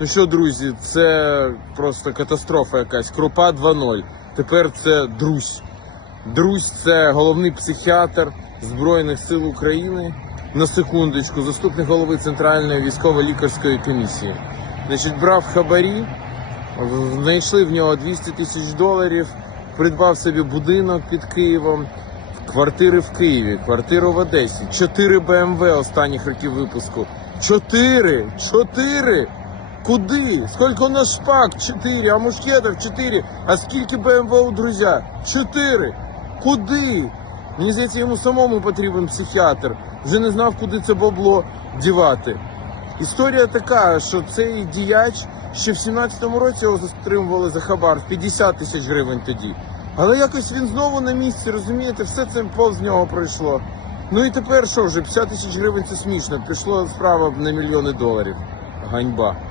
Ну що, друзі, це просто катастрофа якась. Крупа 2.0. Тепер це Друзь. Друзь це головний психіатр Збройних сил України. На секундочку, заступник голови Центральної військово-лікарської комісії. Значить, брав хабарі, знайшли в нього 200 тисяч доларів, придбав собі будинок під Києвом, квартири в Києві, квартиру в Одесі, 4 БМВ останніх років випуску. Чотири! Чотири! Куди? Сколько у нас шпаг? Четыре. А мушкетов? Четыре. А скільки БМВ у друзя? Чотири. Куди? Мені здається, йому самому потрібен психіатр. Вже не знав, куди це бабло дівати. Історія така, що цей діяч ще в 17-му році його затримували за хабар 50 тисяч гривень тоді. Але якось він знову на місці, розумієте, все це повз нього пройшло. Ну і тепер що вже? 50 тисяч гривень це смішно. Пішла справа на мільйони доларів. Ганьба.